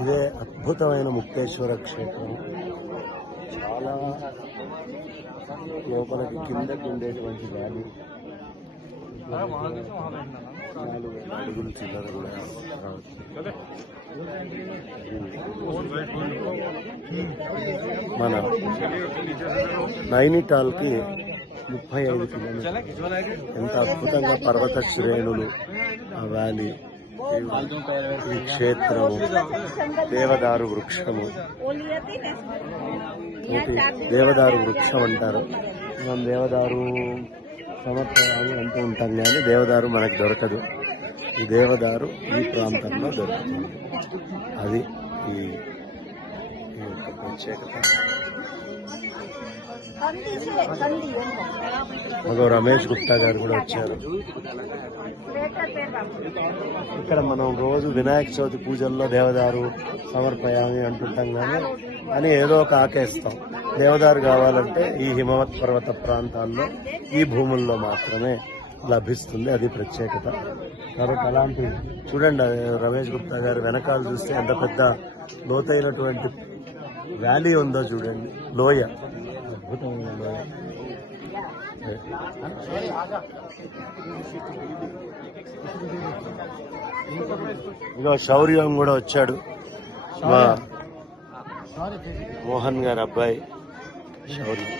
ఇదే అద్భుతమైన ముక్తేశ్వర క్షేత్రం. చాలా లోపలికి కిందకి ఉండేటువంటి వ్యాలీ. 4,000 అడుగులు చిల్లర కూడా రావచ్చు. మన నైనిటాల్కి 35 కిలోమీటర్లు. ఎంత అద్భుతంగా పర్వత శ్రేణులు, ఆ వ్యాలీ, ఈ క్షేత్రము, దేవదారు వృక్షము. దేవదారు వృక్షం అంటారు. మనం దేవదారు సమర్పయాలు అంటూ ఉంటాం, కానీ దేవదారు మనకు దొరకదు. ఈ దేవదారు ఈ ప్రాంతంలో దొరుకుతుంది. అది ఈ యొక్క ప్రత్యేకత. మగో రమేష్ గుప్తా గారు కూడా వచ్చారు. ఇక్కడ మనం రోజు వినాయక చవితి పూజల్లో దేవదారు సమర్పయామి అంటుంటాం, కానీ ఏదో ఒక ఆకేస్తాం. దేవదారు కావాలంటే ఈ హిమవత్ పర్వత ప్రాంతాల్లో, ఈ భూముల్లో మాత్రమే లభిస్తుంది. అది ప్రత్యేకత. కాబట్టి అలాంటి చూడండి, రమేష్ గుప్తా గారు వెనకాల చూస్తే ఎంత పెద్ద లోతైనటువంటి వ్యాలీ ఉందో చూడండి. లోయ, అద్భుతమైన లోయ. ఇదో శౌర్యం కూడా వచ్చాడు, మా మోహన్ గారి అబ్బాయి శౌర్యం.